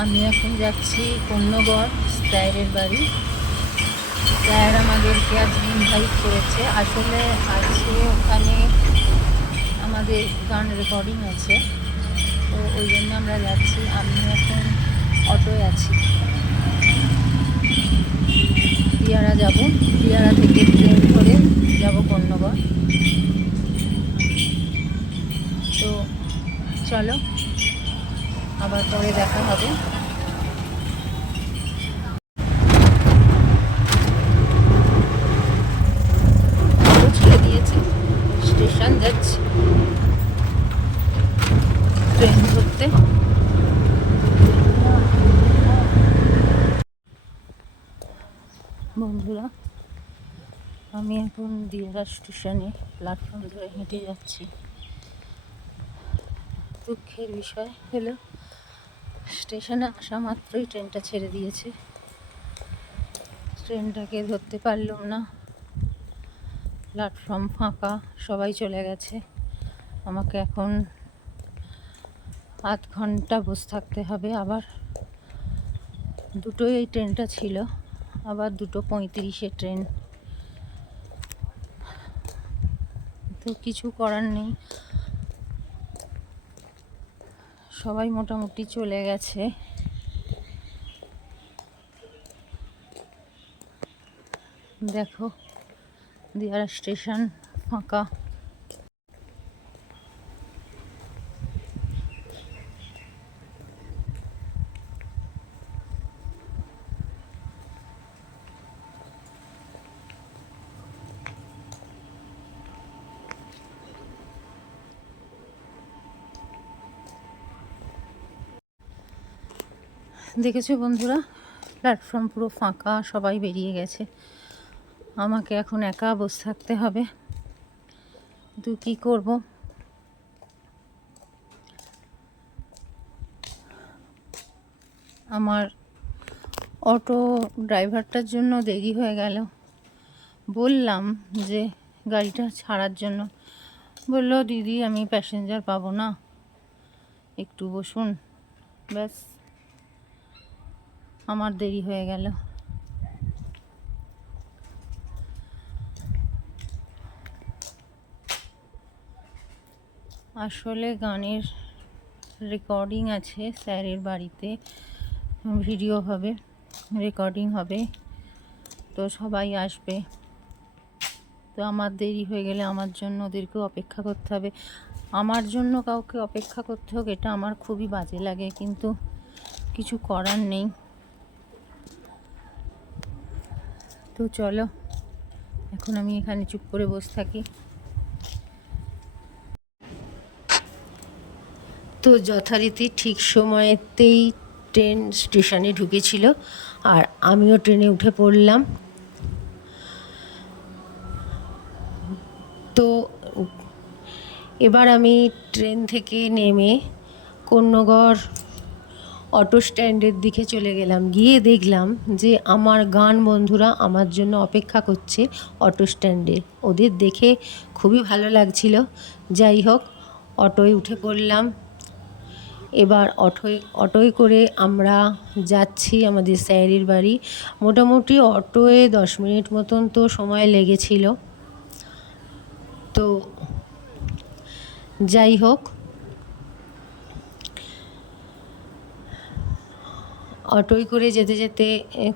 আমি এখন যাচ্ছি কন্যগড় স্যারের বাড়ি। স্যার আমাদেরকে আজকে ইনভাইট করেছে। আসলে আজকে ওখানে আমাদের গান রেকর্ডিং আছে, তো ওই জন্য আমরা যাচ্ছি। আমি এখন অটোয় আছি, দিয়ারা যাব। দিয়ারা থেকে ট্রেন করে যাব কন্যগড়। তো চলো, আবার পরে দেখা হবে। ছেড়ে দিয়েছি, স্টেশন যাচ্ছি ট্রেন ধরতে। বন্ধুরা, আমি এখন দিয়ারা স্টেশনে প্ল্যাটফর্ম ধরে হেঁটে যাচ্ছি। দুঃখের বিষয় হলো স্টেশনে আসা মাত্রই ট্রেনটা ছেড়ে দিয়েছে। ট্রেনটাকে ধরতে পারলাম না, প্ল্যাটফর্ম ফাঁকা, সবাই চলে গেছে। আমাকে এখন আধ ঘন্টা বসে থাকতে হবে। আবার দুটোই এই ট্রেনটা ছিল, আবার 2:35 ট্রেন। তো কিছু করার নেই, সবাই মোটামুটি চলে গেছে। দেখো, দিয়ারা স্টেশন ফাঁকা। দেখেছো বন্ধুরা, প্ল্যাটফর্ম পুরো ফাঁকা, সবাই বেরিয়ে গেছে। আমাকে এখন একা বসে থাকতে হবে। তো কী করব? আমার অটো ড্রাইভারটার জন্য দেরি হয়ে গেল। বললাম যে গাড়িটা ছাড়ার জন্য, বললো দিদি আমি প্যাসেঞ্জার পাবো না, একটু বসুন। ব্যাস, আমার দেরি হয়ে গেল। আসলে গানের রেকর্ডিং আছে স্যারের বাড়িতে, ভিডিও হবে, রেকর্ডিং হবে, তো সবাই আসবে। তো আমার দেরি হয়ে গেলে আমার জন্য ওদেরকেও অপেক্ষা করতে হবে। আমার জন্য কাউকে অপেক্ষা করতে হোক, এটা আমার খুবই বাজে লাগে, কিন্তু কিছু করার নেই। তো চলো, এখন আমি এখানে চুপ করে বসে থাকি। তো যথারীতি ঠিক সময়েতেই ট্রেন স্টেশনে ঢুকেছিল, আর আমিও ট্রেনে উঠে পড়লাম। তো এবার আমি ট্রেন থেকে নেমে কন্যগড় অটো স্ট্যান্ডের দিকে চলে গেলাম। গিয়ে দেখলাম যে আমার গান বন্ধুরা আমার জন্য অপেক্ষা করছে অটো স্ট্যান্ডে। ওদের দেখে খুবই ভালো লাগছিল। যাই হোক, অটোয় উঠে পড়লাম। এবার অটোয় করে আমরা যাচ্ছি আমাদের স্যারের বাড়ি। মোটামুটি অটোয় 10 মিনিট মতন তো সময় লেগেছিল। তো যাই হোক, অটোয় করে যেতে যেতে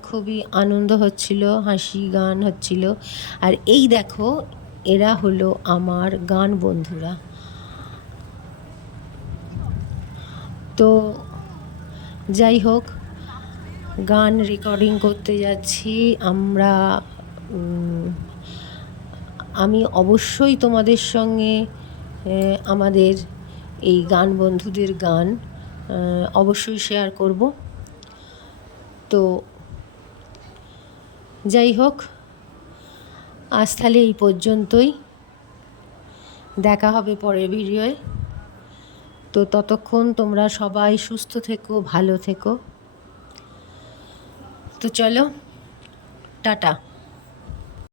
খুবই আনন্দ হচ্ছিল, হাসি গান হচ্ছিল। আর এই দেখো, এরা হলো আমার গান বন্ধুরা। তো যাই হোক, গান রেকর্ডিং করতে যাচ্ছি আমরা। আমি অবশ্যই তোমাদের সঙ্গে আমাদের এই গান বন্ধুদের গান অবশ্যই শেয়ার করব। তো যাই হোক, আজ তাহলে এই পর্যন্তই। দেখা হবে পরের ভিডিওয়। তো ততক্ষণ তোমরা সবাই সুস্থ থেকো, ভালো থেকো। তো চলো, টাটা।